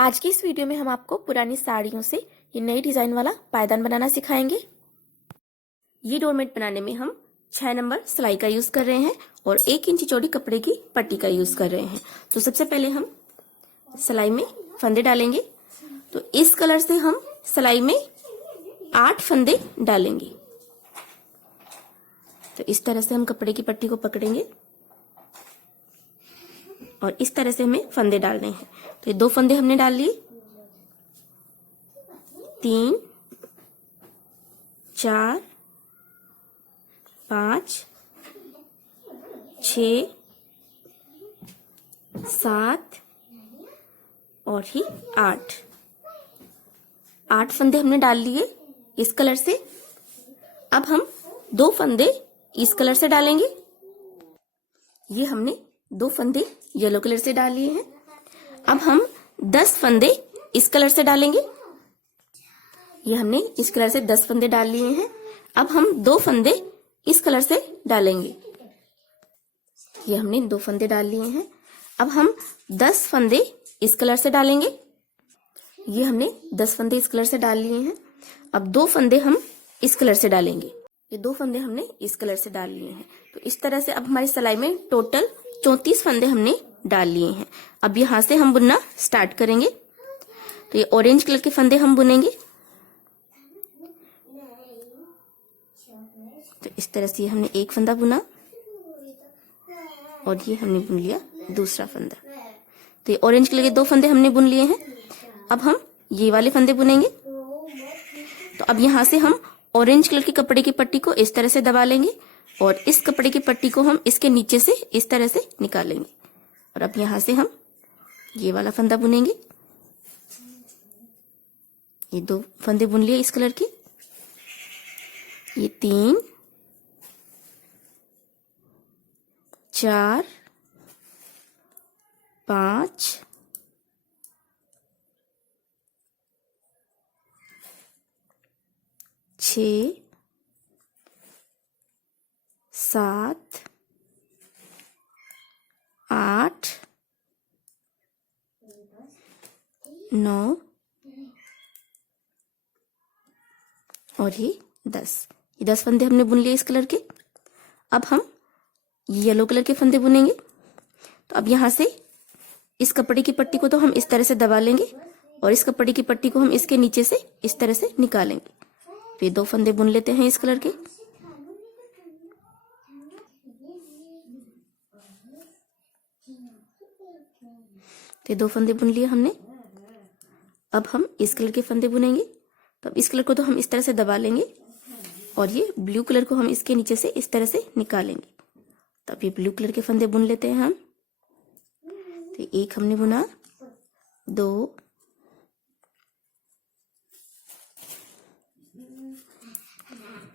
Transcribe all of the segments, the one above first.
आज की इस वीडियो में हम आपको पुरानी साड़ियों से ये नई डिजाइन वाला पायदान बनाना सिखाएंगे। ये डोरमेट बनाने में हम 6 नंबर सिलाई का यूज कर रहे हैं और 1 इंच चौड़ी कपड़े की पट्टी का यूज कर रहे हैं। तो सबसे पहले हम सिलाई में फंदे डालेंगे। तो इस कलर से हम सिलाई में 8 फंदे डालेंगे। तो इस तरह से हम कपड़े की पट्टी को पकड़ेंगे और इस तरह से हमें फंदे डालने हैं। तो ये 2 फंदे हमने डाल लिए, 3, 4, 5, 6, 7 और ही 8 फंदे हमने डाल लिए इस कलर से। अब हम 2 फंदे इस कलर से डालेंगे। ये हमने 2 फंदे येलो कलर से डाल लिए हैं। अब हम 10 फंदे इस कलर से डालेंगे। ये हमने इस कलर से 10 फंदे डाल लिए हैं। अब हम 2 फंदे इस कलर से डालेंगे। ये हमने 2 फंदे डाल लिए हैं। अब हम 10 फंदे इस कलर से डालेंगे। ये हमने 10 फंदे इस कलर से डाल लिए हैं। अब 2 फंदे हम इस कलर से डालेंगे। ये 2 फंदे हमने इस कलर से डाल लिए हैं। तो इस तरह से अब हमारी सिलाई में टोटल 34 फंदे हमने डाल लिए हैं। अब यहां से हम बुनना स्टार्ट करेंगे। तो ये ऑरेंज कलर के फंदे हम बुनेंगे। तो इस तरह से हमने एक फंदा बुना और ये हमने बुन लिया दूसरा फंदा। तो ये ऑरेंज कलर के 2 फंदे हमने बुन लिए हैं। अब हम ये वाले फंदे बुनेंगे। तो अब यहां से हम ऑरेंज कलर के कपड़े की पट्टी को इस तरह से दबा लेंगे और इस कपड़े की पट्टी को हम इसके नीचे से इस तरह से निकालेंगे। और अब यहां से हम ये वाला फंदा बुनेंगे। ये 2 फंदे बुन लिए इस कलर के। ये 3, 4, 5, 6, 7, 8, 9 और ये 10। ये 10 फंदे हमने बुन लिए इस कलर के। अब हम येलो कलर के फंदे बुनेंगे। तो अब यहां से इस कपड़े की पट्टी को तो हम इस तरह से दबा लेंगे और इस कपड़े की पट्टी को हम इसके नीचे से इस तरह से निकालेंगे। तो ये 2 फंदे बुन लेते हैं इस कलर के। तो ये 2 फंदे बुन लिए हमने। अब हम इस कलर के फंदे बुनेंगे। तो अब इस कलर को तो हम इस तरह से दबा लेंगे और ये ब्लू कलर को हम इसके नीचे से इस तरह से निकालेंगे। तो अब ये ब्लू कलर के फंदे बुन लेते हैं हम। तो एक हमने बुना, 2,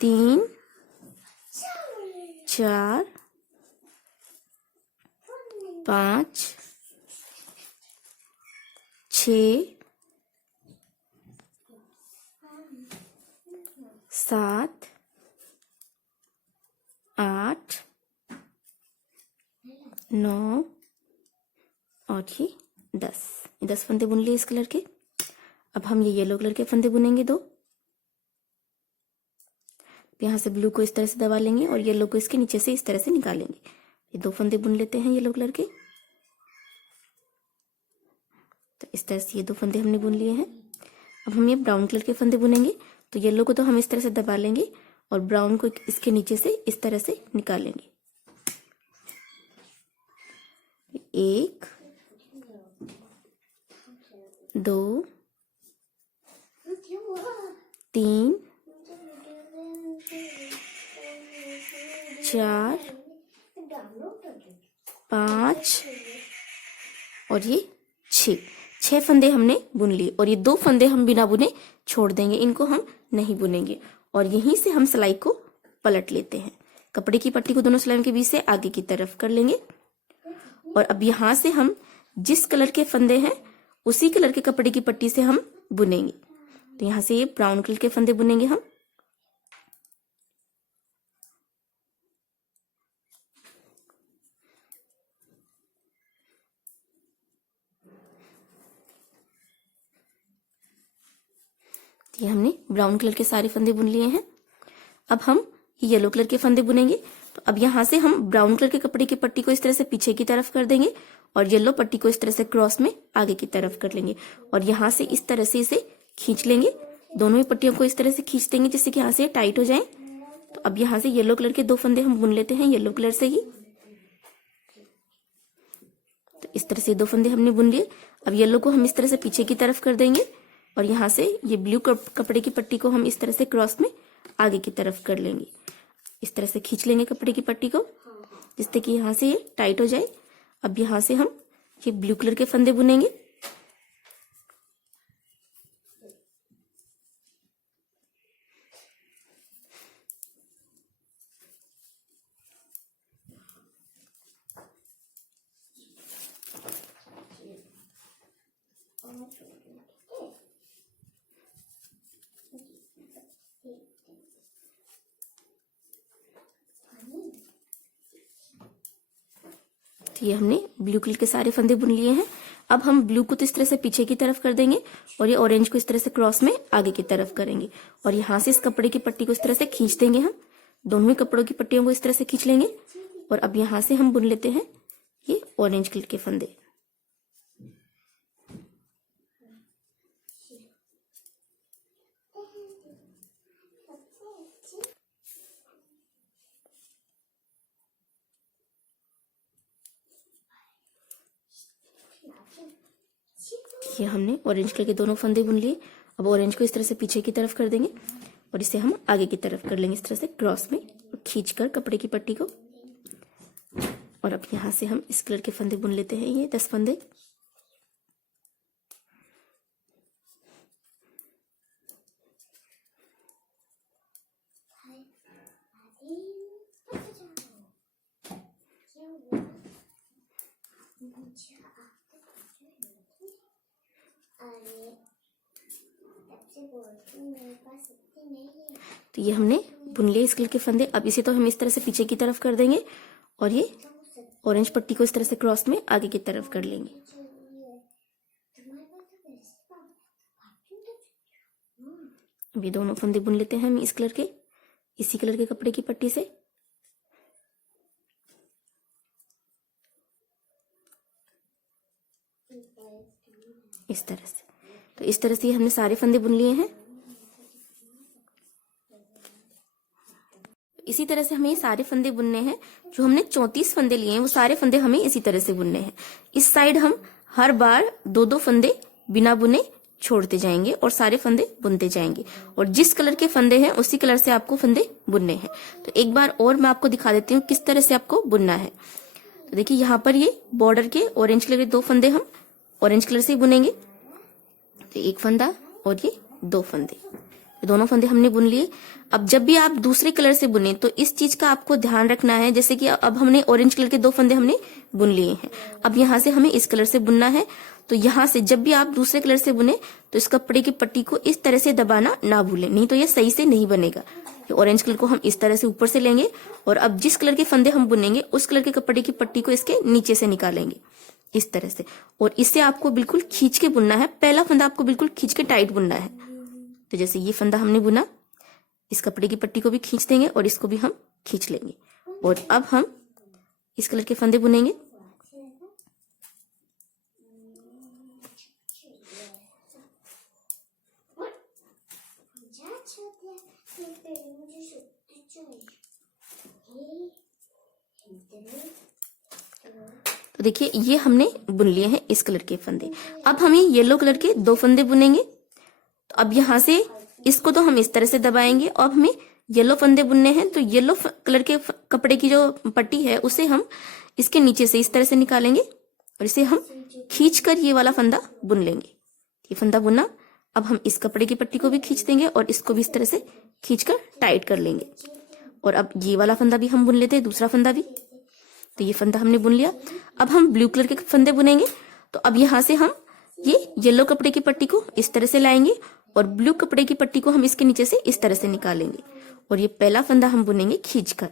3, 4, 5, 6, 7, 8, 9 और ये 10। ये 10 फंदे बुन लिए इस कलर के। अब हम ये येलो कलर के फंदे बुनेंगे 2। यहां से ब्लू को इस तरह से दबा लेंगे और येलो को इसके नीचे से इस तरह से निकालेंगे। ये 2 फंदे बुन लेते हैं येलो कलर के। तो इस तरह से ये 2 फंदे हमने बुन लिए हैं। अब हम ये ब्राउन कलर के फंदे बुनेंगे। तो येलो को तो हम इस तरह से दबा लेंगे और ब्राउन को इसके नीचे से इस तरह से निकालेंगे। 1, 2, 3, 4, 5 और ये 6 फंदे हमने बुन लिए। और ये 2 फंदे हम बिना बुने छोड़ देंगे, इनको हम नहीं बुनेंगे। और यहीं से हम सिलाई को पलट लेते हैं। कपड़े की पट्टी को दोनों सिलाई के बीच से आगे की तरफ कर लेंगे। और अब यहां से हम जिस कलर के फंदे हैं उसी कलर के कपड़े की पट्टी से हम बुनेंगे। तो यहां से ये ब्राउन कलर के फंदे बुनेंगे हम। ये हमने ब्राउन कलर के सारे फंदे बुन लिए हैं। अब हम येलो कलर के फंदे बुनेंगे। तो अब यहाँ से हम ब्राउन कलर के कपड़े की पट्टी को इस तरह से पीछे की तरफ कर देंगे और येलो पट्टी को इस तरह से क्रॉस में आगे की तरफ कर लेंगे और यहाँ से इस तरह से इसे खींच लेंगे। दोनों ही पट्टियों को इस तरह से खींच देंगे जिससे कि यहाँ से टाइट हो जाए। तो अब यहाँ से येलो कलर के 2 फंदे हम बुन लेते हैं येलो कलर से ही। तो इस तरह से 2 फंदे हमने बुन लिए। अब येलो को हम इस तरह से पीछे की तरफ कर देंगे और यहाँ से ये ब्लू कपड़े की पट्टी को हम इस तरह से क्रॉस में आगे की तरफ कर लेंगे। इस तरह से खींच लेंगे कपड़े की पट्टी को जिससे कि यहाँ से ये टाइट हो जाए। अब यहाँ से हम ये ब्लू कलर के फंदे बुनेंगे। तो ये हमने ब्लू कलर के सारे फंदे बुन लिए हैं। अब हम ब्लू को तो इस तरह से पीछे की तरफ कर देंगे और ये ऑरेंज को इस तरह से क्रॉस में आगे की तरफ करेंगे और यहाँ से इस कपड़े की पट्टी को इस तरह से खींच देंगे। हम दोनों ही कपड़ों की पट्टियों को इस तरह से खींच लेंगे और अब यहाँ से हम बुन लेते हैं ये ऑरेंज कलर के फंदे। ये हमने ऑरेंज कलर के दोनों फंदे बुन लिए। अब ऑरेंज को इस तरह से पीछे की तरफ कर देंगे और इसे हम आगे की तरफ कर लेंगे इस तरह से क्रॉस में खींचकर कपड़े की पट्टी को। और अब यहाँ से हम इस कलर के फंदे बुन लेते हैं ये 10 फंदे। तो ये हमने बुन लिए इस कलर के फंदे। अब इसे तो हम इस तरह से पीछे की तरफ कर देंगे और ये ऑरेंज पट्टी को इस तरह से क्रॉस में आगे की तरफ कर लेंगे। अब ये दोनों फंदे बुन लेते हैं हम इस कलर के इसी कलर के कपड़े की पट्टी से। इस तरह से। तो इस तरह से हमने सारे फंदे बुन लिए हैं। इसी तरह से हमें ये सारे फंदे बुनने हैं। जो हमने 34 फंदे लिए हैं वो सारे फंदे हमें इसी तरह से बुनने हैं। इस साइड हम हर बार 2-2 फंदे बिना बुने छोड़ते जाएंगे और सारे फंदे बुनते जाएंगे और जिस कलर के फंदे हैं उसी कलर से आपको फंदे बुनने हैं। तो एक बार और मैं आपको दिखा देती हूँ किस तरह से आपको बुनना है। तो देखिए यहाँ पर ये बॉर्डर के ऑरेंज कलर के 2 फंदे हम ऑरेंज कलर से ही बुनेंगे। तो 1 फंदा और ये 2 फंदे, ये दोनों फंदे हमने बुन लिए। अब जब भी आप दूसरे कलर से बुने तो इस चीज का आपको ध्यान रखना है। जैसे कि अब हमने ऑरेंज कलर के 2 फंदे हमने बुन लिए हैं। अब यहाँ से हमें इस कलर से बुनना है। तो यहाँ से जब भी आप दूसरे कलर से बुने तो इस कपड़े की पट्टी को इस तरह से दबाना ना भूलें, नहीं तो ये सही से नहीं बनेगा। ऑरेंज कलर को हम इस तरह से ऊपर से लेंगे और अब जिस कलर के फंदे हम बुनेंगे उस कलर के कपड़े की पट्टी को इसके नीचे से निकालेंगे इस तरह से और इससे आपको बिल्कुल खींच के बुनना है। पहला फंदा आपको बिल्कुल खींच के टाइट बुनना है। तो जैसे ये फंदा हमने बुना, इस कपड़े की पट्टी को भी खींच देंगे और इसको भी हम खींच लेंगे और अब हम इस कलर के फंदे बुनेंगे। तो देखिए ये हमने बुन लिए हैं इस कलर के फंदे। अब हम ये येलो कलर के 2 फंदे बुनेंगे। तो अब यहाँ से इसको तो हम इस तरह से दबाएंगे और अब हमें येलो फंदे बुनने हैं। तो येलो कलर के कपड़े की जो पट्टी है उसे हम इसके नीचे से इस तरह से निकालेंगे और इसे हम खींचकर ये वाला फंदा बुन लेंगे। ये फंदा बुना। अब हम इस कपड़े की पट्टी को भी खींच देंगे और इसको भी इस तरह से खींचकर टाइट कर लेंगे और अब ये वाला फंदा भी हम बुन लेते हैं, दूसरा फंदा भी। तो ये फंदा हमने बुन लिया। अब हम ब्लू कलर के फंदे बुनेंगे। तो अब यहाँ से हम ये येलो कपड़े की पट्टी को इस तरह से लाएंगे और ब्लू कपड़े की पट्टी को हम इसके नीचे से इस तरह से निकालेंगे और ये पहला फंदा हम बुनेंगे खींचकर।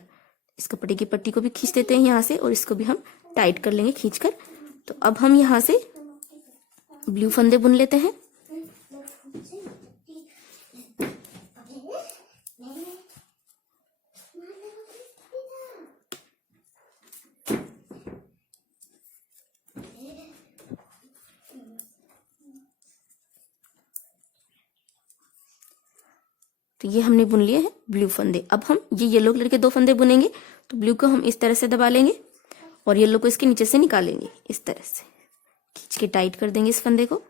इस कपड़े की पट्टी को भी खींच देते हैं यहाँ से और इसको भी हम टाइट कर लेंगे खींचकर। तो अब हम यहाँ से ब्लू फंदे बुन लेते हैं। तो ये हमने बुन लिए हैं ब्लू फंदे। अब हम ये येलो कलर के 2 फंदे बुनेंगे। तो ब्लू को हम इस तरह से दबा लेंगे और येलो को इसके नीचे से निकालेंगे। इस तरह से खींच के टाइट कर देंगे इस फंदे को,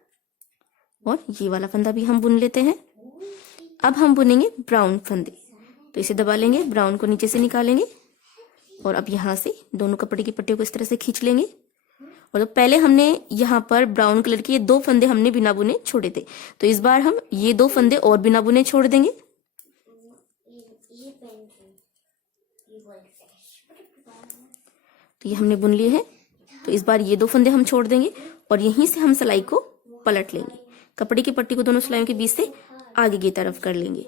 और ये वाला फंदा भी हम बुन लेते हैं। अब हम बुनेंगे ब्राउन फंदे। तो इसे दबा लेंगे, ब्राउन को नीचे से निकालेंगे और अब यहाँ से दोनों कपड़े की पट्टियों को इस तरह से खींच लेंगे। और तो पहले हमने यहाँ पर ब्राउन कलर के ये 2 फंदे हमने बिना बुने छोड़े थे, तो इस बार हम ये 2 फंदे और बिना बुने छोड़ देंगे। तो ये हमने बुन लिए हैं। तो इस बार ये 2 फंदे हम छोड़ देंगे और यहीं से हम सिलाई को पलट लेंगे। कपड़े की पट्टी को दोनों सिलाइयों के बीच से आगे की तरफ कर लेंगे।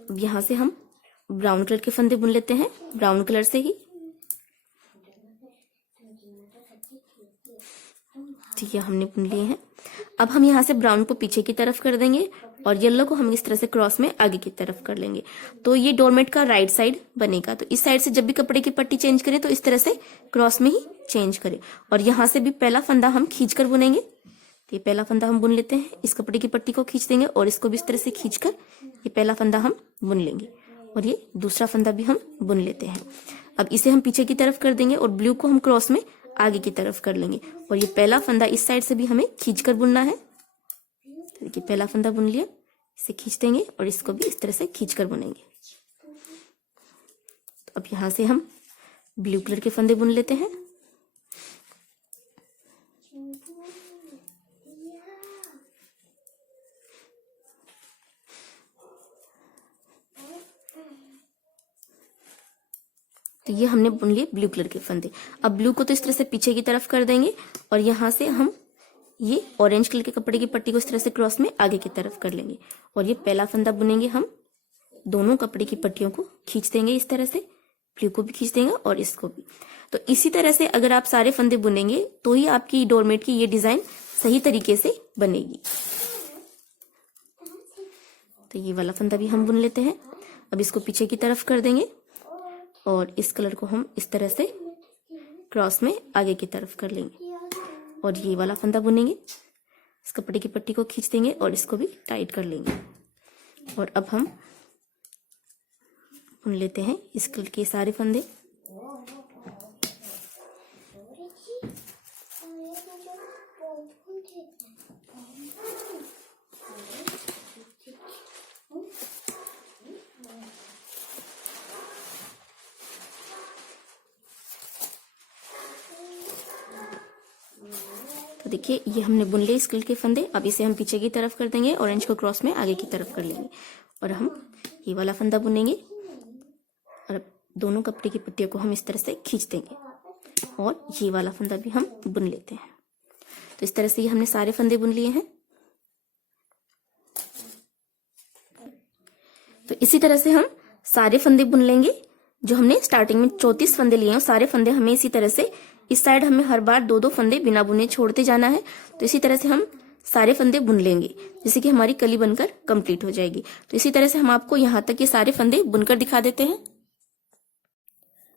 अब यहाँ से हम ब्राउन कलर के फंदे बुन लेते हैं, ब्राउन कलर से ही। ठीक है, हमने बुन लिए हैं। अब हम यहाँ से ब्राउन को पीछे की तरफ कर देंगे और येलो को हम इस तरह से क्रॉस में आगे की तरफ कर लेंगे। तो ये डोरमेट का राइट साइड बनेगा। तो इस साइड से जब भी कपड़े की पट्टी चेंज करें तो इस तरह से क्रॉस में ही चेंज करें। और यहाँ से भी पहला फंदा हम खींचकर बुनेंगे। तो ये पहला फंदा हम बुन लेते हैं, इस कपड़े की पट्टी को खींच देंगे और इसको भी इस तरह से खींचकर ये पहला फंदा हम बुन लेंगे। और ये दूसरा फंदा भी हम बुन लेते हैं। अब इसे हम पीछे की तरफ कर देंगे और ब्लू को हम क्रॉस में आगे की तरफ कर लेंगे। और ये पहला फंदा इस साइड से भी हमें खींचकर बुनना है। तो देखिए पहला फंदा बुन लिया, इसे खींच देंगे और इसको भी इस तरह से खींचकर बुनेंगे। तो अब यहाँ से हम ब्लू कलर के फंदे बुन लेते हैं। तो ये हमने बुन लिए ब्लू कलर के फंदे। अब ब्लू को तो इस तरह से पीछे की तरफ कर देंगे और यहाँ से हम ये ऑरेंज कलर के कपड़े की पट्टी को इस तरह से क्रॉस में आगे की तरफ कर लेंगे। और ये पहला फंदा बुनेंगे हम, दोनों कपड़े की पट्टियों को खींच देंगे इस तरह से, ब्लू को भी खींच देंगे और इसको भी। तो इसी तरह से अगर आप सारे फंदे बुनेंगे तो ही आपकी डोरमेट की ये डिजाइन सही तरीके से बनेगी। तो ये वाला फंदा भी हम बुन लेते हैं। अब इसको पीछे की तरफ कर देंगे और इस कलर को हम इस तरह से क्रॉस में आगे की तरफ कर लेंगे और ये वाला फंदा बुनेंगे। इस कपड़े की पट्टी को खींच देंगे और इसको भी टाइट कर लेंगे। और अब हम बुन लेते हैं इस कलर के सारे फंदे। तो देखिए ये हमने बुन लिए इस कलर के फंदे। अब इसे हम पीछे की तरफ कर देंगे, ऑरेंज को क्रॉस में आगे की तरफ कर लेंगे और हम ये वाला फंदा बुनेंगे। और अब दोनों कपड़े की पट्टियों को हम इस तरह से खींच देंगे और ये वाला फंदा भी हम बुन लेते हैं। तो इस तरह से ये हमने सारे फंदे बुन लिए हैं। तो इसी तरह से हम सारे फंदे बुन लेंगे। जो हमने स्टार्टिंग में 34 फंदे लिए हैं, सारे फंदे हमें इसी तरह से इस साइड हमें हर बार 2-2 फंदे बिना बुने छोड़ते जाना है। तो इसी तरह से हम सारे फंदे बुन लेंगे, जैसे कि हमारी कली बनकर कंप्लीट हो जाएगी। तो इसी तरह से हम आपको यहाँ तक ये सारे फंदे बुनकर दिखा देते हैं।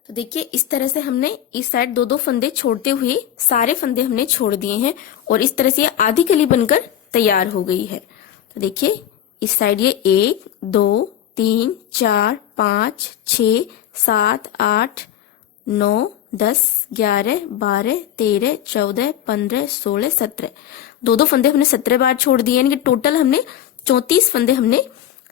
तो देखिए इस तरह से हमने इस साइड 2-2 फंदे छोड़ते हुए सारे फंदे हमने छोड़ दिए हैं और इस तरह से ये आधी कली बनकर तैयार हो गई है। तो देखिए इस साइड ये 1 2 3 4 5 6 7 8 9 10 11 12 13 14 15 16 17 2-2 फंदे हमने 17 बार छोड़ दिए, यानी कि टोटल हमने 34 फंदे हमने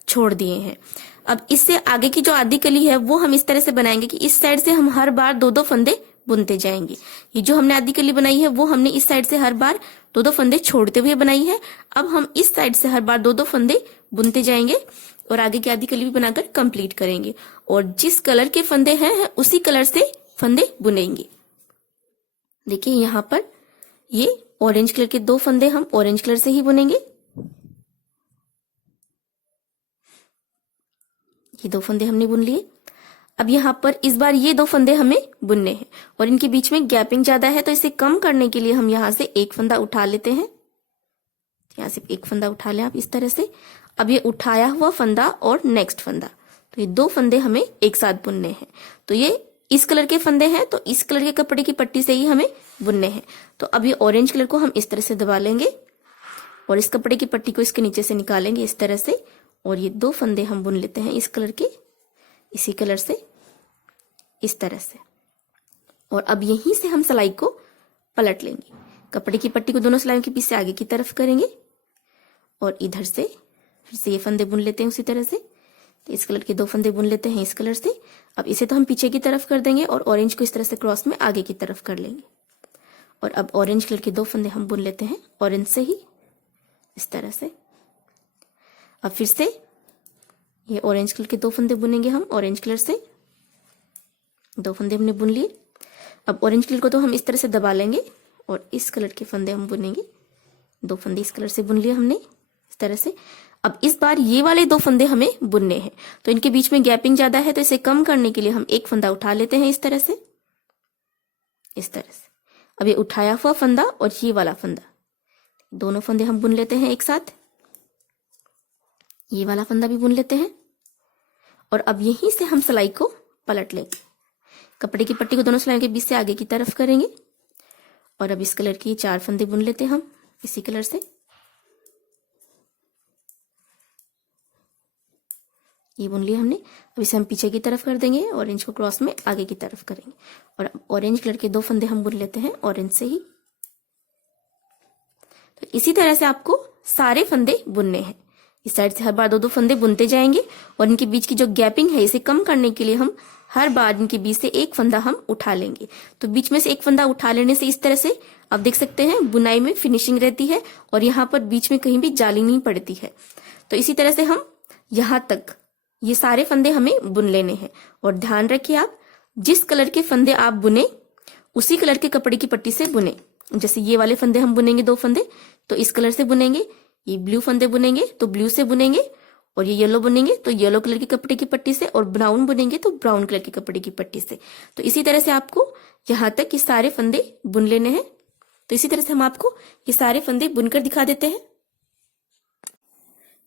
छोड़ दिए हैं। अब इससे आगे की जो आधी कली है वो हम इस तरह से बनाएंगे कि इस साइड से हम हर बार 2-2 फंदे बुनते जाएंगे। ये जो हमने आधी कली बनाई है वो हमने इस साइड से हर बार 2-2 फंदे छोड़ते हुए बनाई है। अब हम इस साइड से हर बार 2-2 फंदे बुनते जाएंगे और आगे की आधी कली भी बनाकर कंप्लीट करेंगे। और जिस कलर के फंदे हैं उसी कलर से फंदे बुनेंगे। देखिए यहाँ पर ये ऑरेंज कलर के 2 फंदे हम ऑरेंज कलर से ही बुनेंगे। ये 2 फंदे हमने बुन लिए। अब यहाँ पर इस बार ये 2 फंदे हमें बुनने हैं और इनके बीच में गैपिंग ज्यादा है, तो इसे कम करने के लिए हम यहाँ से एक फंदा उठा लेते हैं। यहाँ से एक फंदा उठा लें आप इस तरह से। अब ये उठाया हुआ फंदा और नेक्स्ट फंदा, तो ये 2 फंदे हमें एक साथ बुनने हैं। तो ये इस कलर के फंदे हैं, तो इस कलर के कपड़े की पट्टी से ही हमें बुनने हैं। तो अब ये ऑरेंज कलर को हम इस तरह से दबा लेंगे और इस कपड़े की पट्टी को इसके नीचे से निकालेंगे इस तरह से और ये 2 फंदे हम बुन लेते हैं इस कलर के, इसी कलर से इस तरह से। और अब यहीं से हम सिलाई को पलट लेंगे। कपड़े की पट्टी को दोनों सिलाइयों के बीच से आगे की तरफ करेंगे और इधर से फिर से ये फंदे बुन लेते हैं उसी तरह से। तो इस कलर के 2 फंदे बुन लेते हैं इस कलर से। अब इसे तो हम पीछे की तरफ कर देंगे और ऑरेंज को इस तरह से क्रॉस में आगे की तरफ कर लेंगे। और अब ऑरेंज कलर के 2 फंदे हम बुन लेते हैं ऑरेंज से ही इस तरह से। अब फिर से ये ऑरेंज कलर के 2 फंदे बुनेंगे हम ऑरेंज कलर से। 2 फंदे हमने बुन लिए। अब ऑरेंज कलर को तो हम इस तरह से दबा लेंगे और इस कलर के फंदे हम बुनेंगे। 2 फंदे इस कलर से बुन लिए हमने इस तरह से। अब इस बार ये वाले 2 फंदे हमें बुनने हैं, तो इनके बीच में गैपिंग ज्यादा है, तो इसे कम करने के लिए हम एक फंदा उठा लेते हैं इस तरह से, इस तरह से। अब ये उठाया हुआ फंदा और ये वाला फंदा, दोनों फंदे हम बुन लेते हैं एक साथ। ये वाला फंदा भी बुन लेते हैं और अब यहीं से हम सिलाई को पलट लेंगे। कपड़े की पट्टी को दोनों सिलाइयों के बीच से आगे की तरफ करेंगे और अब इस कलर के 4 फंदे बुन लेते हैं हम इसी कलर से। ये बुन लिया हमने। अब इसे हम पीछे की तरफ कर देंगे, ऑरेंज को क्रॉस में आगे की तरफ करेंगे और अब ऑरेंज कलर के 2 फंदे हम बुन लेते हैं ऑरेंज से ही। तो इसी तरह से आपको सारे फंदे बुनने हैं। इस साइड से हर बार 2-2 फंदे बुनते जाएंगे और इनके बीच की जो गैपिंग है इसे कम करने के लिए हम हर बार इनके बीच से एक फंदा हम उठा लेंगे। तो बीच में से एक फंदा उठा लेने से इस तरह से आप देख सकते हैं बुनाई में फिनिशिंग रहती है और यहाँ पर बीच में कहीं भी जाली नहीं पड़ती है। तो इसी तरह से हम यहाँ तक ये सारे फंदे हमें बुन लेने हैं। और ध्यान रखिए आप जिस कलर के फंदे आप बुने उसी कलर के कपड़े की पट्टी से बुने। जैसे ये वाले फंदे हम बुनेंगे 2 फंदे तो इस कलर से बुनेंगे, ये ब्लू फंदे बुनेंगे तो ब्लू से बुनेंगे, और ये येलो बुनेंगे तो येलो कलर के कपड़े की पट्टी से, और ब्राउन बुनेंगे तो ब्राउन कलर के कपड़े की पट्टी से। तो इसी तरह से आपको यहाँ तक ये सारे फंदे बुन लेने हैं। तो इसी तरह से हम आपको ये सारे फंदे बुनकर दिखा देते हैं।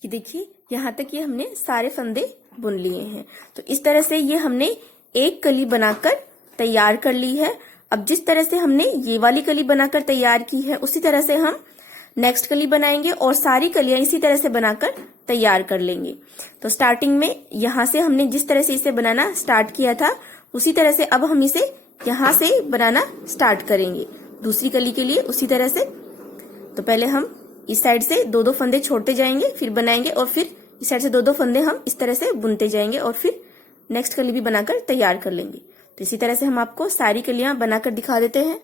ये देखिए यहाँ तक ये हमने सारे फंदे बुन लिए हैं। तो इस तरह से ये हमने एक कली बनाकर तैयार कर ली है। अब जिस तरह से हमने ये वाली कली बनाकर तैयार की है उसी तरह से हम नेक्स्ट कली बनाएंगे और सारी कलियां इसी तरह से बनाकर तैयार कर लेंगे। तो स्टार्टिंग में यहाँ से हमने जिस तरह से इसे बनाना स्टार्ट किया था उसी तरह से अब हम इसे यहाँ से बनाना स्टार्ट करेंगे दूसरी कली के लिए उसी तरह से। तो पहले हम इस साइड से 2-2 फंदे छोड़ते जाएंगे फिर बनाएंगे और फिर इस साइड से 2-2 फंदे हम इस तरह से बुनते जाएंगे और फिर नेक्स्ट कली भी बनाकर तैयार कर लेंगे। तो इसी तरह से हम आपको सारी कलियां बनाकर दिखा देते हैं।